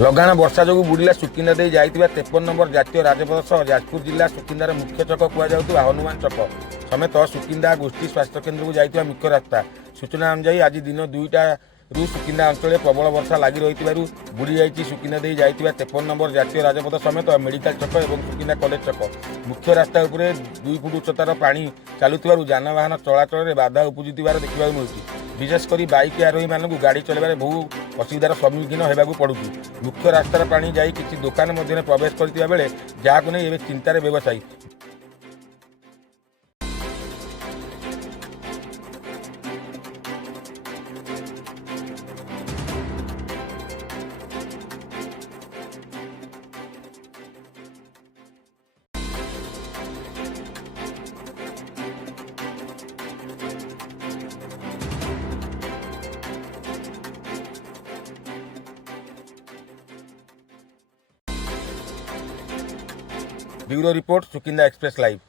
लगाण वर्षा जो बुड़िला सुकिंदा दे जाइतिबा 53 नंबर जातीय राजपथ सह जाजपुर जिला सुकिंदार मुख्य छक कुआଯାଉଥିବା हनुमान छक समेत सुकिंदा गोष्ठी स्वास्थ्य केन्द्र को जाइतिबा मुख्य रास्ता। सूचना अनुसार आज दिन 2टा सुकिंदा अंचल प्रबल वर्षा लगी रही बुड़ी जाइए सुकिंदा दे जाइतिबा 53 नंबर जातीय राजपथ समेत मेडिकल छक और सुकिंदा कॉलेज छक मुख्य रास्ता उपर 2 फुट उच्चतार पानी चलुथिबारु यानवाहन चलाचल में बाधा उपजुथिबार देखा मिलुछि। विशेषकर बाइक आरोही मानक गाड़ी चलवे बहु असुविधार सम्मुखीन होगा पड़ुछि। मुख्य रास्तार पानी जाई किसी दुकान मध्य प्रवेश करथिबा बेले जहां नहीं एवं चिंतार व्यवसायी। Bureau report Sukinda express live.